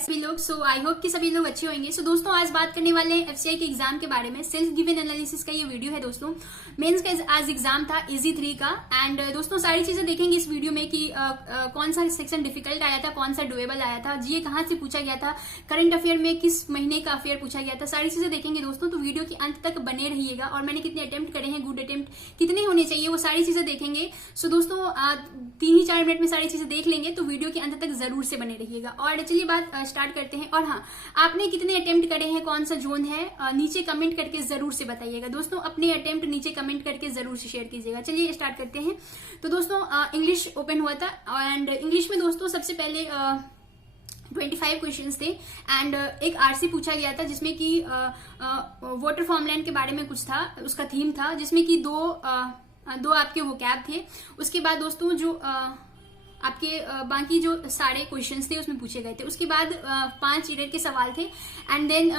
कैसे भी लोग। सो आई होप कि सभी लोग अच्छे होंगे। सो दोस्तों आज बात करने वाले हैं एफसीआई के एग्जाम के बारे में। सेल्फ गिवन एनालिसिस का ये वीडियो है दोस्तों। मेंस का आज एग्जाम था इजी 3 का। एंड दोस्तों सारी चीजें देखेंगे इस वीडियो में कि कौन सा सेक्शन डिफिकल्ट आया था, कौन सा डुएबल आया था, जीए कहाँ से पूछा गया था, करंट अफेयर में किस महीने का अफेयर पूछा गया था, सारी चीजें देखेंगे दोस्तों। तो वीडियो के अंत तक बने रहिएगा और मैंने कितने अटेम्प्ट करे हैं, गुड अटेम्प्ट कितने होने चाहिए, वो सारी चीजें देखेंगे। सो दोस्तों 3-4 मिनट में सारी चीजें देख लेंगे तो वीडियो के अंत तक जरूर से बने रहिएगा। और चलिए बात स्टार्ट करते हैं। और हाँ, आपने कितने अटेम्प्ट करे हैं, कौन सा जोन है, नीचे कमेंट करके जरूर से बताइएगा दोस्तों। अपने अटेम्प्ट नीचे कमेंट करके जरूर से शेयर कीजिएगा। चलिए स्टार्ट करते हैं। तो दोस्तों इंग्लिश ओपन हुआ था एंड इंग्लिश में दोस्तों सबसे पहले 25 क्वेश्चंस थे एंड एक आरसी पूछा गया था जिसमें कि वाटर फॉर्मलैंड के बारे में कुछ था, उसका थीम था, जिसमें कि दो आपके वो कैब थे। उसके बाद दोस्तों जो आपके बाकी जो सारे क्वेश्चंस थे उसमें पूछे गए थे। उसके बाद 5 ईयर के सवाल थे एंड देन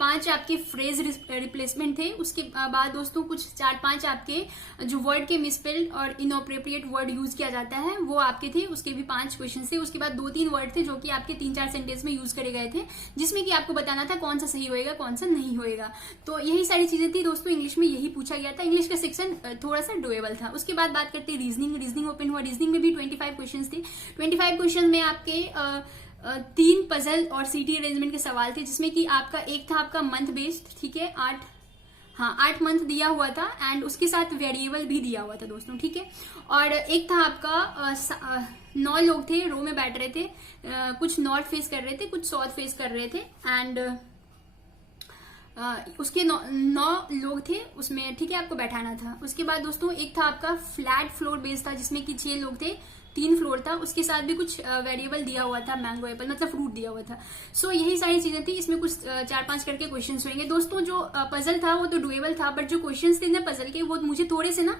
5 आपके फ्रेज रिप्लेसमेंट थे। उसके बाद दोस्तों कुछ 4-5 आपके जो वर्ड के मिसस्पेल्ड और इनअप्रोप्रिएट वर्ड यूज किया जाता है वो आपके थे, उसके भी 5 क्वेश्चन थे। उसके बाद 2-3 वर्ड थे जो कि आपके 3-4 सेंटेंस में यूज करे गए थे, जिसमें कि आपको बताना था कौन सा सही होएगा, कौन सा नहीं होएगा। तो यही सारी चीजें थी दोस्तों। इंग्लिश में यही पूछा गया था। इंग्लिश का सेक्शन थोड़ा सा डुएबल था। उसके बाद बात करते हैं रीजनिंग ओपन हुआ। रीजनिंग में भी 25 क्वेश्चंस थे। 25 क्वेश्चन में आपके 3 पजल और सीटी अरेंजमेंट के सवाल थे, जिसमें कि आपका एक था आपका मंथ बेस्ड, ठीक है, 8 मंथ दिया हुआ था एंड उसके साथ वेरिएबल भी दिया हुआ था दोस्तों, ठीक है। और एक था आपका 9 लोग थे, रो में बैठ रहे थे, कुछ नॉर्थ फेस कर रहे थे, कुछ साउथ फेस कर रहे थे एंड उसके 9 लोग थे उसमें, ठीक है, आपको बैठाना था। उसके बाद दोस्तों एक था आपका फ्लैट फ्लोर बेस्ड था, जिसमें कि 6 लोग थे, 3 फ्लोर था, उसके साथ भी कुछ वेरिएबल दिया हुआ था, मैंगो एप्पल मतलब फ्रूट दिया हुआ था। सो यही सारी चीजें थी। इसमें कुछ 4-5 करके क्वेश्चंस होंगे दोस्तों। जो पजल था वो तो डुएबल था, बट जो क्वेश्चंस थे ना पजल के वो मुझे थोड़े से ना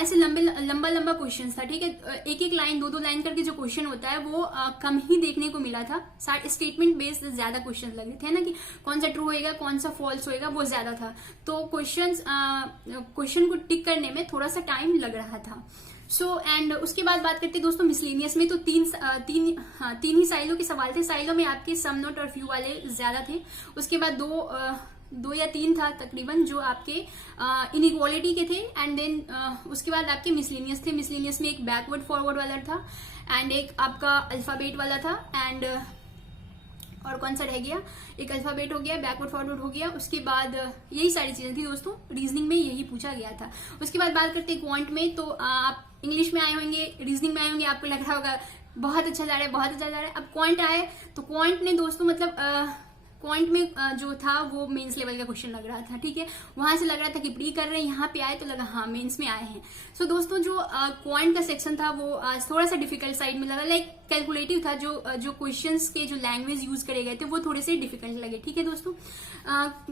ऐसे लंबा क्वेश्चंस था, ठीक है। एक लाइन 2-2 लाइन करके जो क्वेश्चन होता है वो कम ही देखने को मिला था। स्टेटमेंट बेस्ड ज्यादा क्वेश्चन लगे थे ना, कि कौन सा ट्रू होएगा कौन सा फॉल्स होएगा, वो ज्यादा था। तो क्वेश्चन को टिक करने में थोड़ा सा टाइम लग रहा था। एंड उसके बाद बात करते हैं दोस्तों मिसलेनियस में। तो तीन ही साइलों के सवाल थे। साइलों में आपके सम नोट और फ्यू वाले ज्यादा थे। उसके बाद 2 या 3 था तकरीबन जो आपके इनइक्वालिटी के थे एंड देन उसके बाद आपके मिसलेनियस थे। मिसलेनियस में एक बैकवर्ड फॉरवर्ड वाला था एंड एक आपका अल्फाबेट वाला था एंड और कौन सा रह गया, एक अल्फाबेट हो गया, बैकवर्ड फॉरवर्ड हो गया। उसके बाद यही सारी चीजें थी दोस्तों। रीजनिंग में यही पूछा गया था। उसके बाद बात करते हैं क्वांट में। तो आप इंग्लिश में आए होंगे, रीजनिंग में आए होंगे, आपको लग रहा होगा बहुत अच्छा जा रहा है, बहुत अच्छा जा रहा है। अब क्वांट आए तो क्वांट ने दोस्तों मतलब क्वांट में जो था वो मेंस लेवल का क्वेश्चन लग रहा था, ठीक है। वहां से लग रहा था कि प्री कर रहे हैं, यहाँ पे आए तो लगा हाँ मेंस में आए हैं। सो दोस्तों जो क्वांट का सेक्शन था वो थोड़ा सा डिफिकल्ट साइड में लगा, लाइक कैलकुलेटिव था। जो क्वेश्चंस के जो लैंग्वेज यूज करे गए थे वो थोड़े से डिफिकल्ट लगे, ठीक है दोस्तों।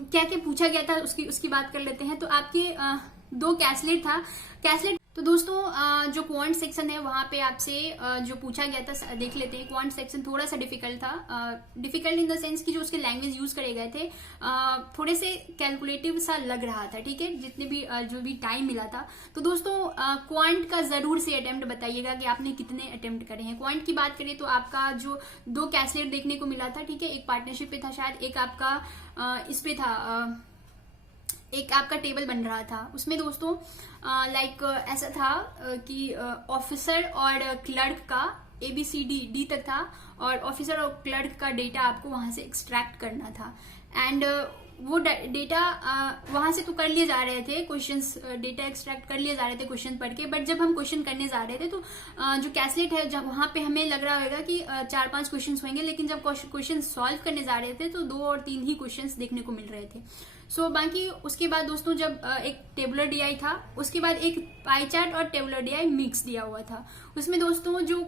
क्या क्या पूछा गया था उसकी बात कर लेते हैं। तो आपके 2 कैसलेट था। कैसलेट तो दोस्तों जो क्वांट सेक्शन है वहां पे आपसे जो पूछा गया था देख लेते हैं। क्वांट सेक्शन थोड़ा सा डिफिकल्ट था, डिफिकल्ट इन द सेंस कि जो उसके लैंग्वेज यूज करे गए थे थोड़े से कैलकुलेटिव सा लग रहा था, ठीक है, जितने भी जो भी टाइम मिला था। तो दोस्तों क्वांट का जरूर से अटेम्प्ट बताइएगा कि आपने कितने अटेम्प्ट करे हैं। क्वांट की बात करें तो आपका जो 2 कैसलेट देखने को मिला था, ठीक है, एक पार्टनरशिप पे था शायद, एक आपका इस पे था, एक आपका टेबल बन रहा था। उसमें दोस्तों लाइक ऐसा था कि ऑफिसर और क्लर्क का ABCD तक था और ऑफिसर और क्लर्क का डेटा आपको वहां से एक्सट्रैक्ट करना था एंड वो डेटा वहां से तो कर लिए जा रहे थे क्वेश्चंस, डेटा एक्सट्रैक्ट कर लिए जा रहे थे क्वेश्चन पढ़ के। बट जब हम क्वेश्चन करने जा रहे थे तो जो कैसलेट है जब वहां पे हमें लग रहा होगा कि 4-5 क्वेश्चन होंगे, लेकिन जब क्वेश्चन सॉल्व करने जा रहे थे तो 2 और 3 ही क्वेश्चन देखने को मिल रहे थे। बाकी उसके बाद दोस्तों जब एक टेबुलर DI था, उसके बाद एक पाई चार्ट और टेबुलर DI मिक्स दिया हुआ था। उसमें दोस्तों जो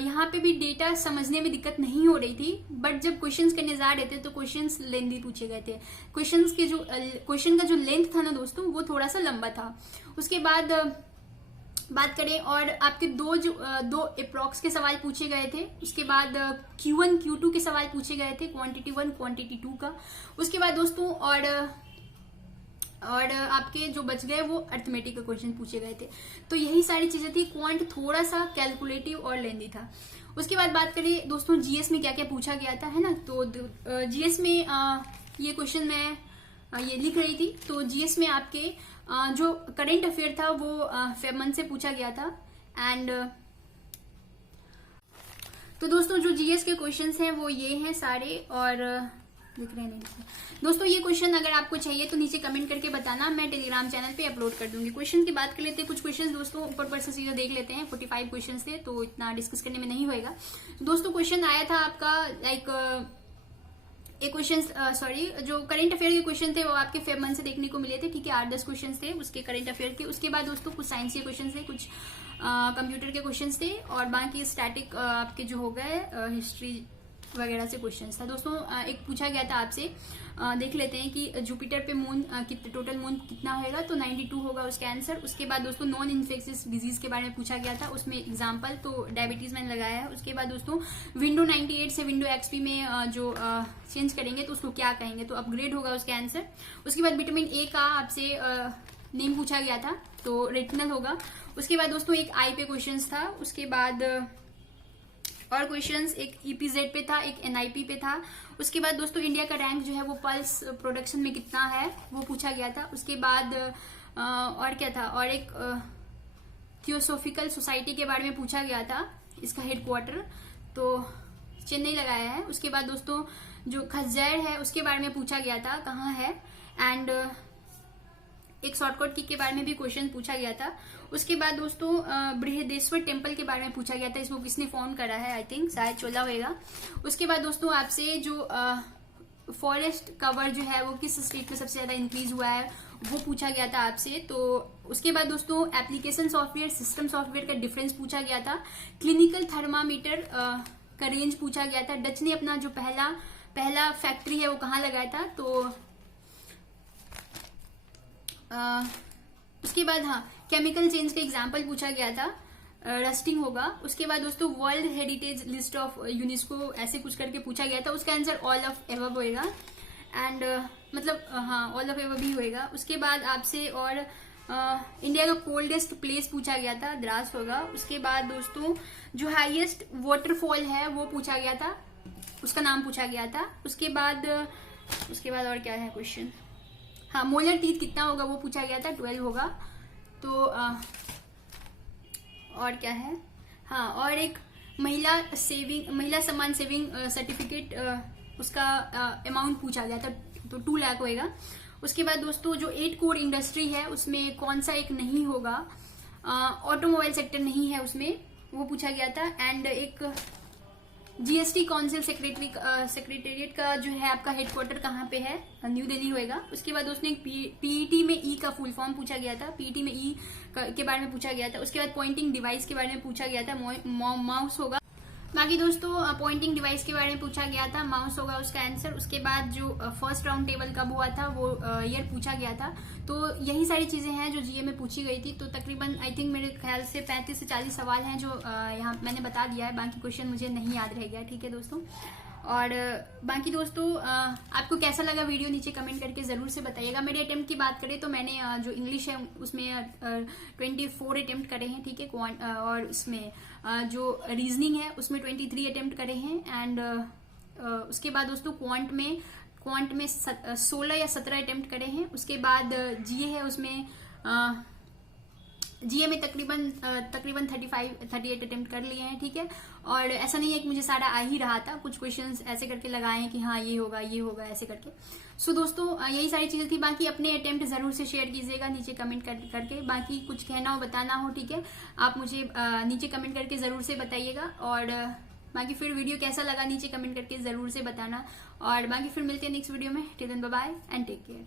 यहाँ पे भी डेटा समझने में दिक्कत नहीं हो रही थी, बट जब क्वेश्चंस करने जा रहे थे तो क्वेश्चंस लेंथी पूछे गए थे। क्वेश्चन का जो लेंथ था ना दोस्तों वो थोड़ा सा लंबा था। उसके बाद बात करें और आपके 2 अप्रॉक्स के सवाल पूछे गए थे। उसके बाद Q1 Q2 के सवाल पूछे गए थे, क्वांटिटी 1 क्वांटिटी 2 का। उसके बाद दोस्तों और और आपके जो बच गए वो अर्थमेटिक के क्वेश्चन पूछे गए थे। तो यही सारी चीजें थी। क्वांट थोड़ा सा कैलकुलेटिव और लेंदी था। उसके बाद बात करें दोस्तों जीएस में क्या क्या पूछा गया था, है ना। तो जीएस में ये क्वेश्चन मैं ये लिख रही थी। तो जीएस में आपके जो करंट अफेयर था वो फेब मंथ से पूछा गया था। एंड तो दोस्तों जो जीएस के क्वेश्चंस हैं वो ये हैं सारे, और दिख रहे नहीं दोस्तों। ये क्वेश्चन अगर आपको चाहिए तो नीचे कमेंट करके बताना, मैं टेलीग्राम चैनल पे अपलोड कर दूंगी। क्वेश्चन की बात कर लेते हैं। कुछ क्वेश्चन दोस्तों ऊपर पर से सीधा देख लेते हैं। 45 क्वेश्चन थे तो इतना डिस्कस करने में नहीं होएगा। दोस्तों क्वेश्चन आया था आपका लाइक एक क्वेश्चन जो करंट अफेयर के क्वेश्चन थे वो आपके फेब मंथ से देखने को मिले थे, ठीक है। 8-10 क्वेश्चन थे उसके करंट अफेयर के। उसके बाद दोस्तों कुछ साइंस के क्वेश्चन थे, कुछ कंप्यूटर के क्वेश्चंस थे, और बाकी स्टैटिक आपके जो हो गए हिस्ट्री वगैरह से क्वेश्चंस था। दोस्तों एक पूछा गया था आपसे, देख लेते हैं कि जुपिटर पे मून टोटल मून कितना होगा। तो 92 होगा उसका आंसर। उसके बाद दोस्तों नॉन इन्फेक्शियस डिजीज के बारे में पूछा गया था, उसमें एग्जाम्पल तो डायबिटीज मैंने लगाया है। उसके बाद दोस्तों विंडो 98 से विंडो एक्सपी में जो चेंज करेंगे तो उसको क्या कहेंगे, तो अपग्रेड होगा उसका आंसर। उसके बाद विटामिन ए का आपसे नेम पूछा गया था, तो रेटिनल होगा। उसके बाद दोस्तों एक आई पे क्वेश्चन था। उसके बाद और क्वेश्चंस एक ईपीजेड पे था, एक एनआईपी पे था। उसके बाद दोस्तों इंडिया का रैंक जो है वो पल्स प्रोडक्शन में कितना है वो पूछा गया था। उसके बाद और क्या था, और एक थियोसोफिकल सोसाइटी के बारे में पूछा गया था, इसका हेडक्वार्टर तो चेन्नई लगाया है। उसके बाद दोस्तों जो खज्जर है उसके बारे में पूछा गया था, कहाँ है। एंड एक शॉर्टकट की के बारे में भी क्वेश्चन पूछा गया था। उसके बाद दोस्तों बृहदेश्वर टेम्पल के बारे में पूछा गया था, इसको किसने फाउंड करा है, आई थिंक शायद चोला होएगा। उसके बाद दोस्तों आपसे जो फॉरेस्ट कवर जो है वो किस स्टेट में सबसे ज्यादा इंक्रीज हुआ है वो पूछा गया था आपसे। तो उसके बाद दोस्तों एप्लीकेशन सॉफ्टवेयर सिस्टम सॉफ्टवेयर का डिफरेंस पूछा गया था। क्लिनिकल थर्मामीटर का रेंज पूछा गया था। डच ने अपना जो पहला फैक्ट्री है वो कहाँ लगाया था, तो उसके बाद हाँ केमिकल चेंज का एग्जाम्पल पूछा गया था, रस्टिंग होगा। उसके बाद दोस्तों world heritage list of UNESCO ऐसे कुछ करके पूछा गया था, उसका आंसर ऑल ऑफ एबव होएगा। एंड मतलब हाँ ऑल ऑफ एबव ही होएगा। उसके बाद आपसे और इंडिया का कोल्डेस्ट प्लेस पूछा गया था, द्रास होगा। उसके बाद दोस्तों जो हाईएस्ट वाटरफॉल है वो पूछा गया था, उसका नाम पूछा गया था। उसके बाद और क्या है क्वेश्चन, हाँ मोलर टीथ कितना होगा वो पूछा गया था, 12 होगा। तो और क्या है, हाँ और एक महिला सम्मान सेविंग सर्टिफिकेट उसका अमाउंट पूछा गया था, तो 2 लाख होएगा। उसके बाद दोस्तों जो 8 कोर इंडस्ट्री है उसमें कौन सा एक नहीं होगा, ऑटोमोबाइल सेक्टर नहीं है उसमें, वो पूछा गया था। एंड एक जीएसटी काउंसिल सेक्रेटेरिएट का जो है आपका हेडक्वार्टर कहाँ पे है, न्यू दिल्ली होएगा। उसके बाद दोस्तों एक पीईटी में ई का फुल फॉर्म पूछा गया था, पीईटी में ई के बारे में पूछा गया था। उसके बाद पॉइंटिंग डिवाइस के बारे में पूछा गया था, माउस होगा। बाकी दोस्तों पॉइंटिंग डिवाइस के बारे में पूछा गया था, माउस होगा उसका आंसर। उसके बाद जो फर्स्ट राउंड टेबल कब हुआ था वो ईयर पूछा गया था। तो यही सारी चीजें हैं जो जीए में पूछी गई थी। तो तकरीबन आई थिंक मेरे ख्याल से 35 से 40 सवाल हैं जो यहाँ मैंने बता दिया है, बाकी क्वेश्चन मुझे नहीं याद रह गया, ठीक है दोस्तों। और बाकी दोस्तों आपको कैसा लगा वीडियो नीचे कमेंट करके जरूर से बताइएगा। मेरे अटेम्प्ट की बात करें तो मैंने जो इंग्लिश है उसमें 24 अटेम्प्ट करे हैं, ठीक है। और इसमें जो रीजनिंग है उसमें 23 अटेम्प्ट करे हैं। एंड उसके बाद दोस्तों क्वांट में 16 या 17 अटेम्प्ट करे हैं। उसके बाद जीए है उसमें जीए में तकरीबन 38 अटेम्प्ट कर लिए हैं, ठीक है। और ऐसा नहीं है कि मुझे सारा आ ही रहा था, कुछ क्वेश्चंस ऐसे करके लगाए हैं कि हाँ ये होगा ऐसे करके। सो दोस्तों यही सारी चीजें थी। बाकी अपने अटेम्प्ट जरूर से शेयर कीजिएगा नीचे कमेंट करके। बाकी कुछ कहना हो बताना हो, ठीक है, आप मुझे नीचे कमेंट करके जरूर से बताइएगा। और बाकी फिर वीडियो कैसा लगा नीचे कमेंट करके जरूर से बताना। और बाकी फिर मिलते हैं नेक्स्ट वीडियो में। Till then bye bye and take care.